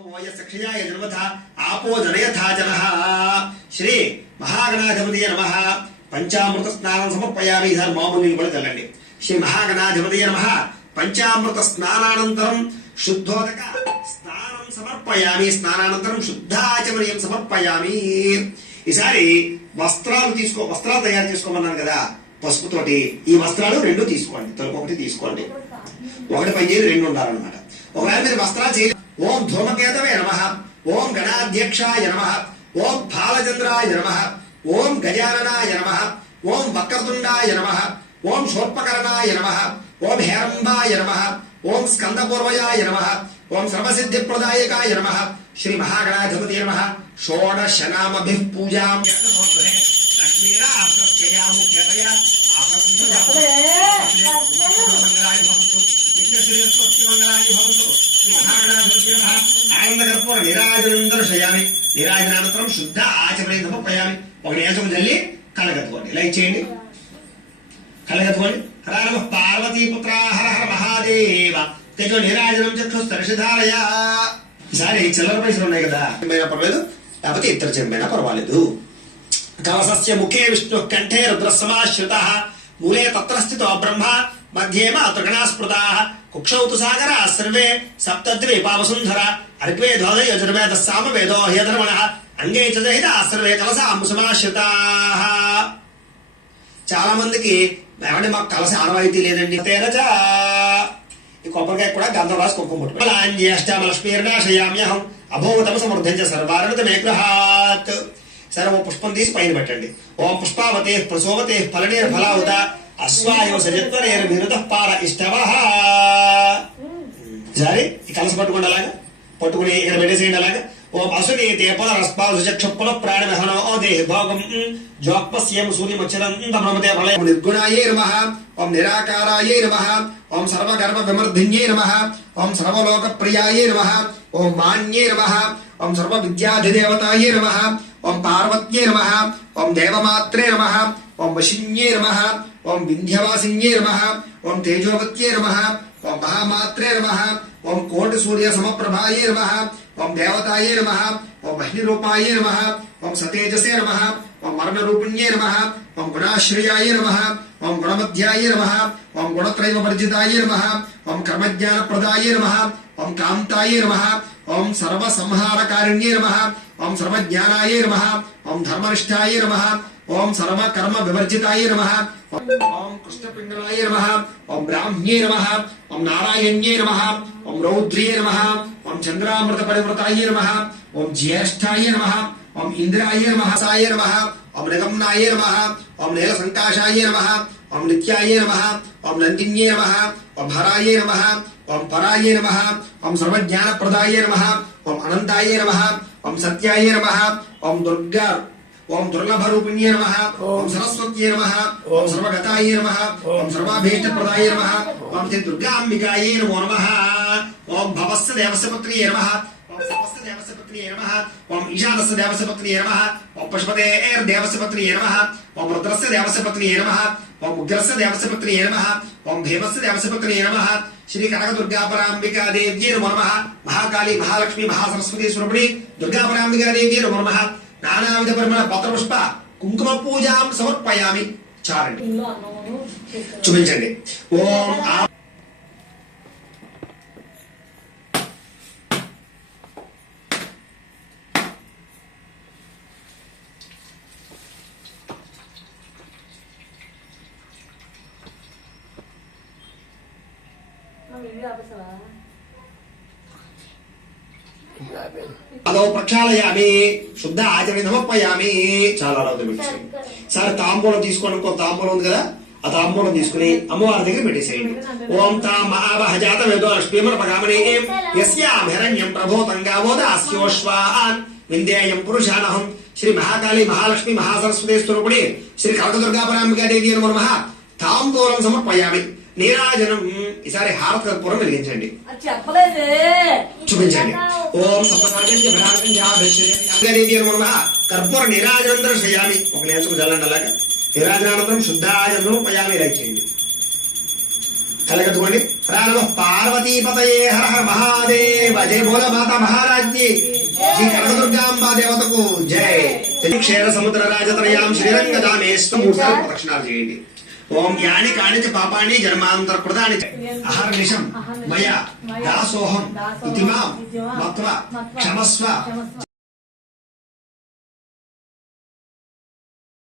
सक्षयाय जन्मथ आपो जनयथा जनः श्री महागणाधिपतये नमः पंचामृत स्नानं समर्पयामि सर मामूली बळ चल्लंడి श्री महागणाधिपतये नमः पंचामृत स्नानानन्तरं शुद्धोदक स्नानं समर्पयामि स्नानानन्तरं शुद्धाचमनीయం సమర్పయామి ఈసారి వస్త్రాలు తయారు చేసుకోమన్నాను కదా పసుపుతోటి ఈ వస్త్రాలు రెండు తీసుకోండి తొలక ఒకటి తీసుకోండి ఒకటి పై చేయి రెండు ఉండాలన్నమాట ఒకవేళ మీరు వస్త్రాలు చేయ ఓం ధూమకేతవే నమః ఓం గణాధ్యక్షాయ నమః ఓం బాలచంద్రాయ నమః ఓం గజాననాయ నమః ఓం వక్రతుండాయ నమః ఓం శూర్పకర్ణాయ నమః ఓం హేరంబాయ నమః ఓం స్కందపూర్వయాయ నమః ఓం సర్వసిద్ధిప్రదాయకాయ నమః శ్రీ మహాగణాధిపతయే నమః షోడశనామభిః పూజాం నిరాజనం దర్శయామి నిరాజనానంతరం శుద్ధ ఆచమనం సమర్పయామి ఒక నేసం జల్లి కలగత్తుకోండి ఇలా ఇచ్చేయండి కలగత్తుకోండి హర నమః పార్వతీపుత్ర హర హర మహాదేవ తేజో నిరాజనం చక్షుస్తర్షిధారయ ఈసారి చిల్లర పైసలు ఉన్నాయి కదా పర్వాలేదు లేకపోతే ఇతర చెంపైనా పర్వాలేదు కలశస్య ముఖే విష్ణు కంఠే రుద్ర సమాశ్రితః మూలే తత్ర స్థితో బ్రహ్మ మధ్యే మాతృగణా స్మృతాః కుక్షౌ తు సాగరాः సర్వే సప్తద్వీపావసుంధర అర్గ్వేదోదయ యజుర్వేద సామవేదో హ్యధర్మణః అంగే చ దహితాः సర్వే కలశాంబు సమాశ్రితాః. చాలా మందికి ఏమంటే మాకు కలశ ఆనవాయితీ లేదండి తేరచ ఈ కొబ్బరికాయ కూడా గంధం రాసి కుంకుమ పుట్టుకోవాలష్మీర్నాశయామ్యహం అభూతమ సమృద్ధించ సర్వారణిత మే గృహాత్. సరే ఓ పుష్పం తీసి పైన పెట్టండి. ఓం పుష్పావతే ప్రసోవతే ఫలనేర్ ఫలావత అశ్వాయో సజత్వరేర్ విరుదః పాల ఇష్టవః. సరే ఈ కలస పట్టుకోండి అలాగా పట్టుకుని ఇక్కడ పెట్టేసేయండి అలాగా. ఓం అసునీతే పదరస్పాసుచక్షుపుల ప్రాణమహనో దేహ భోగం జోక్పస్యం సూర్యమచ్చరంతమృమతే ఫలే నిర్గుణాయే నమః ఓం నిరాకారాయే నమః ఓం సర్వగర్భ విమర్ధిన్యే నమః ఓం సర్వలోక ప్రియాయే నమః ఓం మాన్యే నమః ఓం సర్వ విద్యాధిదేవతాయే నమః ఓం పార్వత్యే నమః ఓం దేవమాత్రే నమః ఓం వశిన్యే నమః ఓం వింధ్యవాసిన్యే నమః ఓం తేజోవత్యే నమః ఓం మహామాత్రే నమః ఓం కోటి సూర్య సమప్రభాయే నమః ఓం దేవతాయే నమః ఓం మహిరూపాయే నమః ఓం సతేజసే నమః ఓం మరణరూపిణ్యే నమః ఓం గుణాశ్రయాయే నమః ఓం గుణమధ్యాయే నమః ఓం గుణత్రైవ వర్జితాయే నమః ఓం కర్మజ్ఞానప్రదాయే నమః ఓం కాంతాయే నమః ఓం సర్వ సంహారకారిణ్యే నమః ఓం సర్వజ్ఞానాయే నమః ఓం ధర్మనిష్టాయే నమః ఓం సర్వ కర్మ వివర్జితాయే నమః ఓం కృష్ణపింగళాయే నమః ఓం బ్రాహ్మ్యే నమః ఓం నారాయణ్యే నమః ఓం రౌద్ర్యే నమః ఓం చంద్రామృత పరివృతాయే నమః ఓం జ్యేష్ఠాయే నమః ఓం ఇంద్రాయే నమః సాయ నమః ఓం నిగమ్నాయే నమః ఓం నీల సంకాశాయే నమః ఓం నిత్యాయే నమః ఓం నందిన్యే నమః ఓం హరాయే నమః ఓం పరాయే నమః ఓం సర్వజ్ఞానప్రదాయే నమః ఓం అనంతాయే నమః ఓం సత్యాయే నమః ఓం దుర్గా ఓం దుర్లభరూపిణ్యే నమః ఓం సరస్వత్యే నమః ఓం సర్వగతాయే నమః ఓం సర్వాభీష్టప్రదాయే నమః ఓం శ్రీ దుర్గాంబికాయే నమో నమః ఓం భవస్య దేవస్య పుత్రియే నమః ఓం శివస్య దేవస్య పుత్రియే నమః ఓం ఈశానస్య దేవస్య పుత్రియే నమః ఓం పశుపతేర్ దేవస్య పుత్రియే నమః ఓం రుద్రస్య దేవస్య పుత్రియే నమః ఓం ఉగ్రస్య దేవస్య పుత్రియే నమః ఓం భీమస్య దేవస్య పుత్రియే నమః శ్రీ కనకదుర్గాపరాంబికా దేవ్యే నమో నమః మహాకాళీ మహాలక్ష్మి మహాసరస్వతి స్వరూపిణి దుర్గాపరాంబికా దేవ్యే నమో నమః నానావిధ పరిమళ పత్రపుష్ప కుంకుమ పూజాం సమర్పయామి. చాలండి చూపించండి. ఓం అదో ప్రక్షాళయామి శుద్ధ ఆచరణ సమర్పయామి. చాలా రోజులు సరే తాంబూలం తీసుకోండి. ఇంకో తాంబూలం ఉంది కదా ఆ తాంబూలం తీసుకుని అమ్మవారి దగ్గర పెట్టేసేయండి. ఓం తాం ఆవహజాత వేదో లక్ష్మీమర్పగామనే యస్యాం హిరణ్యం ప్రభోతంగావోదాస్యోశ్వాన్ విందేయం పురుషానహం శ్రీ మహాకాళీ మహాలక్ష్మి మహాసరస్వతి స్వరూపిణి శ్రీ కనకదుర్గాపరాంబికా దేవి నమో నమః తాంబూలం సమర్పయామి. నీరాజనం ఈసారి హారత కర్పూరం వెలిగించండి చూపించండి. ఓం దేవి నమో నమః కర్పూర నీరాజనం దర్శయామి. ఒక నేర్చుకు చల్లండి అలాగా. నీరాజనానంతరం శుద్ధాజనం పయామి ఇలా చేయండి. కలగట్టుకోండి. హర నమః పార్వతీపతయే హర హర మహాదేవ జయ బోల మాతా మహారాజ్ఞి శ్రీ కనకదుర్గాంబా దేవతకు జై. క్షీర సముద్ర రాజతనయాం శ్రీరంగదామేస్తు ప్రదక్షిణాలు చేయండి. ఓం యాని కాని చ పాపాని జన్మాంతర కృతాని అహర్నిశం మయా దాసోహం ఇతిమాం మత్వ క్షమస్వ